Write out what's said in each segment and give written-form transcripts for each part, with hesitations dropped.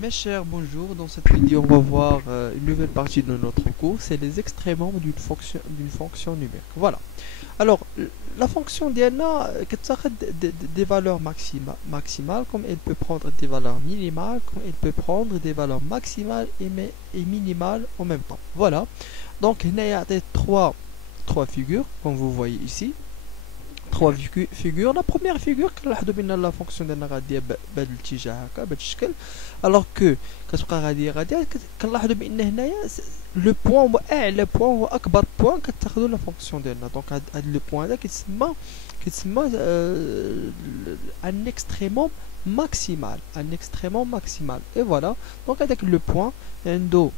Mes chers, bonjour. Dans cette vidéo, on va voir une nouvelle partie de notre cours, c'est les extrémums d'une fonction numérique. Voilà. Alors, la fonction DNA, des valeurs maximales, comme elle peut prendre des valeurs minimales, comme elle peut prendre des valeurs maximales et minimales en même temps. Voilà. Donc, il y a trois figures, comme vous voyez ici. Trois figures. La première figure كنلاحظوا بان لا فونكسيون ديالنا غاديه بهذا الاتجاه هكا بهذا الشكل الوغ كو كتبقى غاديه كنلاحظوا بان هنايا لو بوين هو اعلى بوين هو اكبر بوين كتاخذوا لا فونكسيون ديالنا دونك هاد لو بوين هذا كيتسمى ان اكستريموم ماكسيمال اي فوالا دونك هذاك لو بوين عنده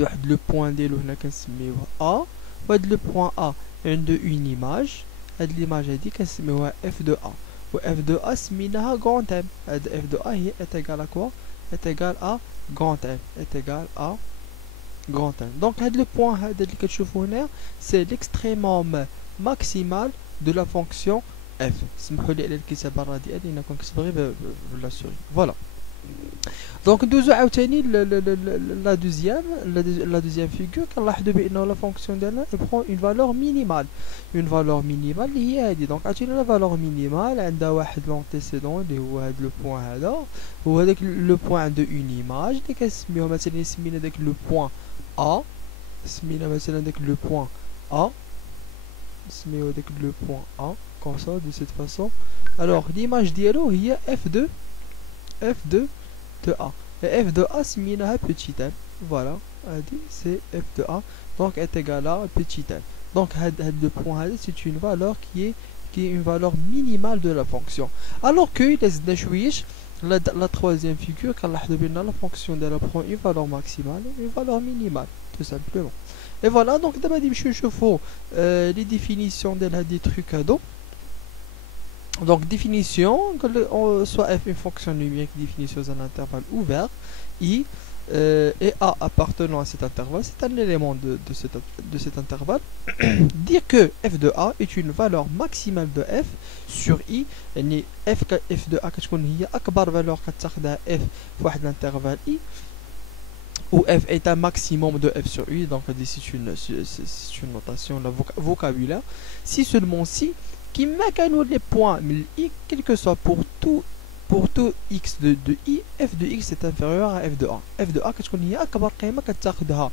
واحد لو بوين ديالو هنا كنسميوه ا وهاد لو بوين ا عنده اون ايماج هاد ليماج هادي كنسميوها اف دو ا و اف دو ا سميناها غونت ام هاد اف دو ا هي اتيغال كوا اتيغال ا غونت ام اتيغال ا غونت ام دونك هاد لو بوين هذا اللي كتشوفوا هنا سي ليكستريموم ماكسيمال دو لا فونكسيون اف سمحوا لي على الكتابه الرديئه لان كنكتب غير بلا سوري فوالا دونك ندوزو عاوتاني لا دوزيام فيغور كنلاحظوا بانه لا فونكسيون ديالنا برون اون فالور مينيمال اللي هي هادي دونك عطينا لا فالور مينيمال عندها واحد لونتيسيدون اللي هو هاد لو بوين هذا هو هذاك لو بوين عنده اون ايماج اللي كنسميوه مثلا سمينا داك لو بوين ا سمينا مثلا داك لو بوين ا نسميو داك لو بوين ا كوم سا دو سيت فاصون الوغ ليماج ديالو هي f2 de A. Et f de A سميناها petit n. Voilà. C'est f de A. Donc est égal à petit n. Donc le point c'est une valeur qui est une valeur minimale de la fonction. Alors que la troisième figure كنلاحظوا بان la fonction de la prend une valeur maximale et une valeur minimale tout simplement. Et voilà donc دابا غادي نمشيو نشوفوا les définitions de هاد les trucs هادو. Donc définition, soit f une fonction numérique définie sur un intervalle ouvert, i et a appartenant à cet intervalle, c'est un élément de cet intervalle. Dire que f de a est une valeur maximale de f sur i, f de a كتكون هي أكبر valeur كتاخدها f في واحد l'intervalle i, où f est un maximum de f sur i, donc c'est une notation vocabulaire, si seulement si qui mécano les points mais i quel que soit pour tout x de i f de x est inférieur à f de a كتكون هي اكبر قيمه كتاخدها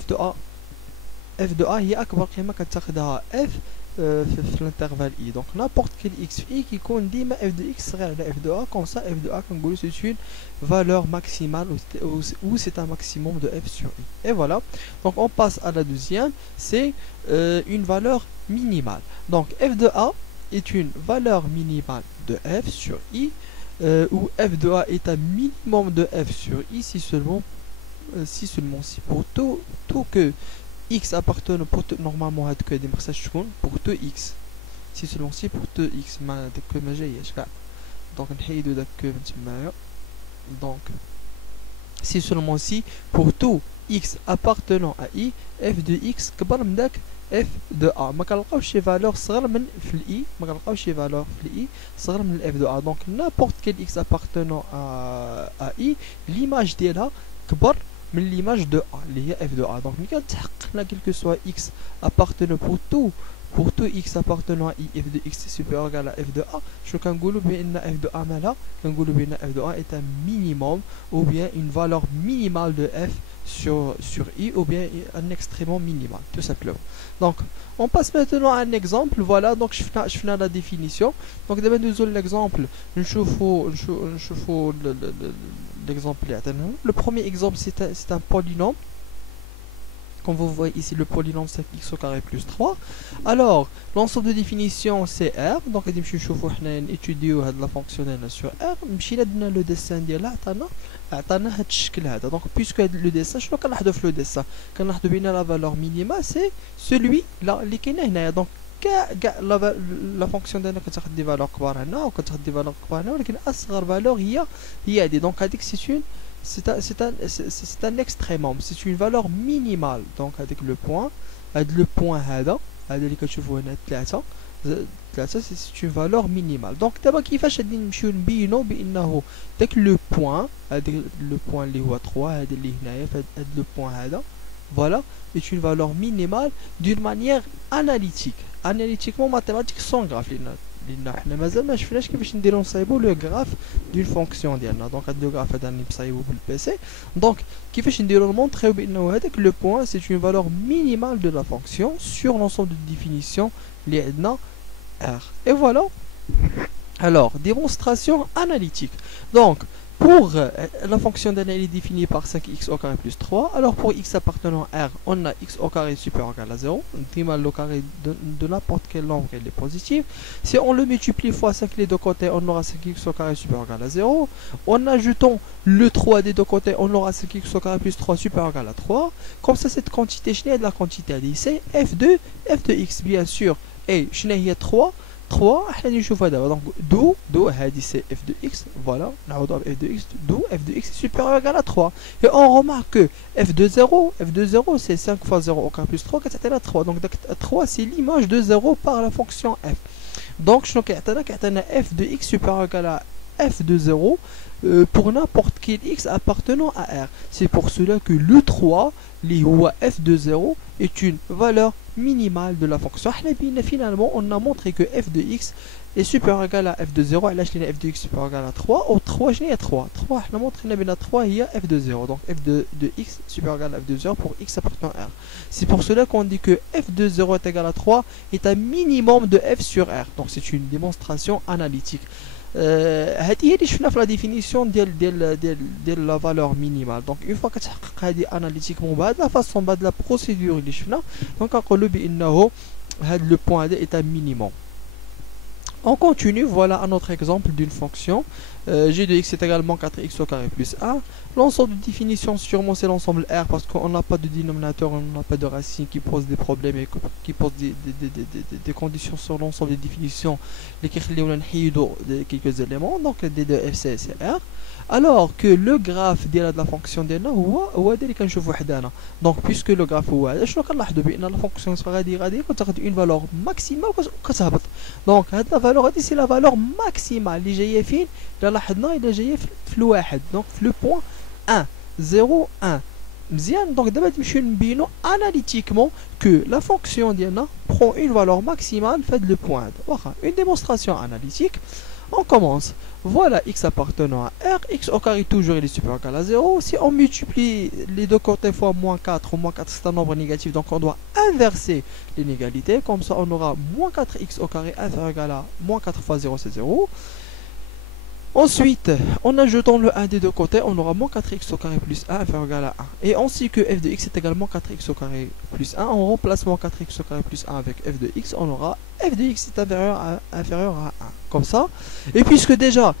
f de a هي اكبر قيمه كتاخدها f في الانترفال i donc n'importe quel x في i كيكون ديما f de x صغير على f de a comme ça f de a كنقولوا c'est une valeur maximale ou c'est un maximum de f sur i et voilà donc on passe à la deuxième c'est une valeur minimale donc f de a est une valeur minimale de f sur i où f de a est un minimum de f sur i si seulement si pour tout que x appartenant pour tout normalement هادك هادي مخصهاش تكون pour tout x si seulement si pour tout x ما داك ما جاياش كاع دونك نحيدو داك من تمايا donc si seulement si pour tout x appartenant à i f de x كبر من داك f de a ما كنلقاوش شي فالور صغر من في الاي ما كنلقاوش شي فالور في الاي صغر من f de a donc n'importe quel x appartenant à i l'image ديالها كبر من l'image de a اللي هي f de a donc ملي كنتحققنا quel que soit x appartenant pour tout x appartenant à i f de x supérieur à la f de a شنو كنقولوا بان f de a مالها كنقولوا بان f de a est un minimum ou bien une valeur minimale de f sur i ou bien un extrémement minimal tout simplement. Donc on passe maintenant à un exemple. Voilà donc je fais la définition. Donc d'abord nous avons l'exemple نشوفوا l'exemple le premier exemple c'est un polynôme. Comme vous voyez ici le polynôme 5x au carré plus 3. Alors l'ensemble de définition c'est R. Donc غادي نمشيو نشوفوا حنا نيتوديو هاد لا فونكسيون سور R. مشينا درنا لو ديسان ديالها عطانا هاد الشكل هذا. دونك بيسكو هاد لو ديسان شنو كنلاحظوا في لو ديسان كنلاحظوا بان لا فالور مينيما سي سولوي لا اللي كاينه هنايا. دونك كاع لا فونكسيون ديالنا كتاخد دي فالور كبار هنا وكتاخد دي فالور كبار هنا ولكن اصغر فالور هي هادي. دونك هاديك سي c'est un extrémum, c'est une valeur minimale. Donc avec le point هذا اللي كتشوفوا هنا 3 3 c'est une valeur minimale. Donc d'abord كيفاش غادي نمشيو نبينو بانه داك لو بوين هذاك لو بوين اللي هو 3 هذا اللي هنايا في هذا لو بوين هذا voilà est une valeur minimale d'une manière analytique analytiquement mathématique sans graphe لان حنا مازال ما شفناش كيفاش نديرو نصايبو لو غراف دون فونكسيون ديالنا. دونك هاد لو غراف هذا اللي نصايبو بالبي سي. دونك كيفاش نديرو نمونطريو بانه هذاك لو بوين سي une valeur minimale de la fonction sur l'ensemble de définitions اللي عندنا R. Et voilà. Alors, démonstration analytique. Donc, pour la fonction d'analyse définie par 5x au carré plus 3, alors pour x appartenant à R, on a x au carré supérieur ou égal à 0. Le carré de n'importe quel nombre il est positif. Si on le multiplie fois 5 les deux côtés, on aura 5x au carré supérieur ou égal à 0. En ajoutant le 3 des deux côtés, on aura 5x au carré plus 3 supérieur ou égal à 3. Comme ça, cette quantité, je n'ai de la quantité c'est f de x, bien sûr. Et je n'ai 3. 3 احنا نشوفها دابا دونك دو هادي سي اف دو اكس فوالا نعوضوها ب اف دو اكس دو اف دو اكس سوبيريور ايغال ا 3 et on remarque que f de 0 c'est 5 fois 0 au carré plus 3 كتعطينا 3 donc داك 3 c'est l'image de 0 par la fonction f. donc شنو كيعطينا f de x supérieur égal à f de 0 pour n'importe quel x appartenant à R. C'est pour cela que le 3 li huwa f de 0 est une valeur minimale de la fonction. Finalement on a montré que f de x est supérieur ou égal à f de 0. علاش لينا f de x supérieur ou égal à 3 ou 3 شنو هي 3 حنا montrينا بان 3 هي f de 0. donc f de x supérieur ou égal à f de 0 pour x appartenant à R. C'est pour cela qu'on dit que f de 0 est égal à 3 est un minimum de f sur R. donc c'est une démonstration analytique. هذه هي اللي شفنا في لا ديفينيسيون ديال لا فالور مينيمال. دونك اون فوا كتحقق هذه اناليتيكمون بهاد لا فاصون بهاد لا بروسيدور اللي شفنا دونك كنقولوا بانه هاد لو بوين هذا est un minimum. On continue, voilà un autre exemple d'une fonction. G de x est également 4x au carré plus 1. L'ensemble de définition sûrement c'est l'ensemble R parce qu'on n'a pas de dénominateur, on n'a pas de racine qui pose des problèmes et qui pose des conditions sur l'ensemble des définitions. Les quelques éléments, donc D de f c'est R. Alors que le graphe de la fonction ديالنا هو اللي كنشوفو حدانا. donc puisque le graphe هو هذا شنو كنلاحظوا بان لا فونكسيون غادي كتاخذ une valeur maximale وكتهبط. donc هاد لا valeur هادي سي لا valeur maximale اللي جايه فين الا لاحظنا الا جايه في الواحد donc في لو بوين 1 0 1 مزيان. donc دابا نمشيو نبينو analytiquement que la fonction ديالنا prend une valeur maximale في هاد لو بوين هذا. واخا une démonstration analytique. On commence. Voilà x appartenant à R, x au carré toujours il est supérieur ou égal à 0. Si on multiplie les deux côtés fois moins 4, moins 4 c'est un nombre négatif, donc on doit inverser l'inégalité. Comme ça on aura moins 4x au carré inférieur ou égal à moins 4 fois 0 c'est 0. Ensuite, en ajoutant le 1 des deux côtés, on aura moins 4x au carré plus 1 inférieur ou égal à 1. Et ainsi que f de x est également 4x au carré plus 1. On remplace moins 4x au carré plus 1 avec f de x, on aura f de x est inférieur à 1. Comme ça. Et puisque déjà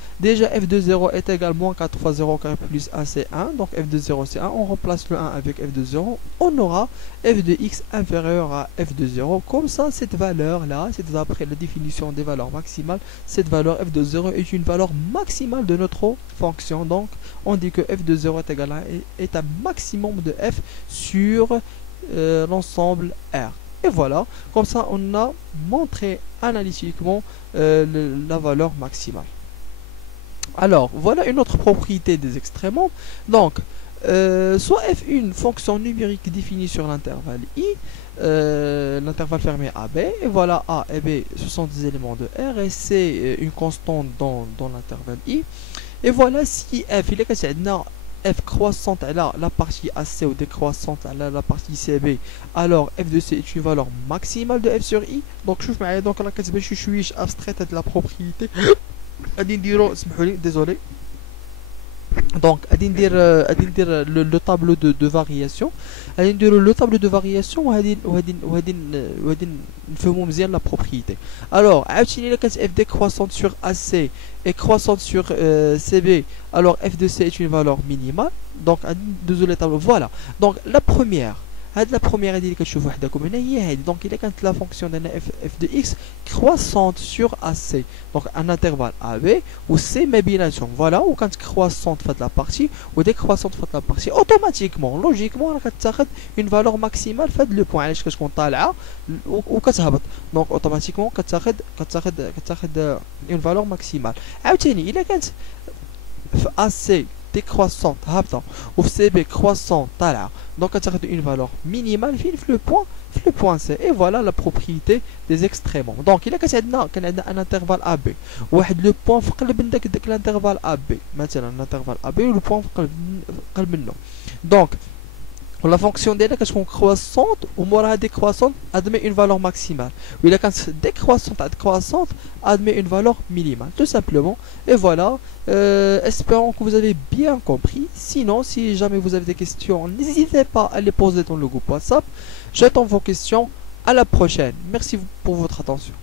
f de 0 est égal à moins 4 fois 0 au carré plus 1 c'est 1. Donc f de 0 c'est 1. On remplace le 1 avec f de 0. On aura f de x inférieur à f de 0. Comme ça, cette valeur-là, c'est d'après la définition des valeurs maximales, cette valeur f de 0 est une valeur maximale de notre fonction. Donc, on dit que f de 0 est égal à est un maximum de f sur l'ensemble R. Et voilà, comme ça on a montré analytiquement la valeur maximale. Alors, voilà une autre propriété des extréments. Donc, soit f une fonction numérique définie sur l'intervalle i, l'intervalle fermé AB, et voilà A et B, ce sont des éléments de R, et c'est une constante dans l'intervalle i. Et voilà si f, il est f croissante à la partie AC ou décroissante à la partie CB, alors f de C est une valeur maximale de f sur i. Donc je vais donc là je suis abstraite de la propriété. Désolé. Donc le tableau de variation. Le tableau de variation نفهموا مزيان la propriété. Alors عاوتاني f décroissante sur AC et croissante sur CB, alors f de C est une valeur minimale. Donc désolé tableau. Voilà. Donc la première هاد لا بروميير هادي اللي كتشوفوا حداكم هنا هي هادي. دونك الا كانت لا فونكسيون ديالنا اف دو اكس كرواسونت سور ا سي، دونك ان انترفال ا بي و سي ما بيناتهم فوالا، وكانت كرواسونت فهاد لا بارتي ودي كرواسونت فهاد لا بارتي، اوتوماتيكمون لوجيكمون راه كتاخد اون فالور ماكسيمال فهاد لو بوين، علاش كتكون طالعه وكتهبط، دونك اوتوماتيكمون كتاخد اون فالور ماكسيمال. عاوتاني الا كانت في ا سي décroissante هابطه وفي سي بي كرواسون طالعه، دونك كتاخد اون فالور مينيمال فين في لو بوين سي. اي فوالا لا بروبريتي دي اكستريمون. دونك الا كان عندنا ان انترفال ا بي واحد لو بوين في قلب من داك الانترفال ا بي، مثلا الانترفال ا بي ولو بوين في قلب منه، دونك la fonction ديالها كتكون كرواسونت وموراها ديكرواسونت ادمي اون فالور ماكسيمال، وإلا كانت ديكرواسونت عاد كرواسونت ادمي اون فالور minimale tout simplement. Et voilà, espérons que vous avez bien compris. Sinon, si jamais vous avez des questions, n'hésitez pas à les poser dans le groupe WhatsApp. J'attends vos questions. À la prochaine. Merci pour votre attention.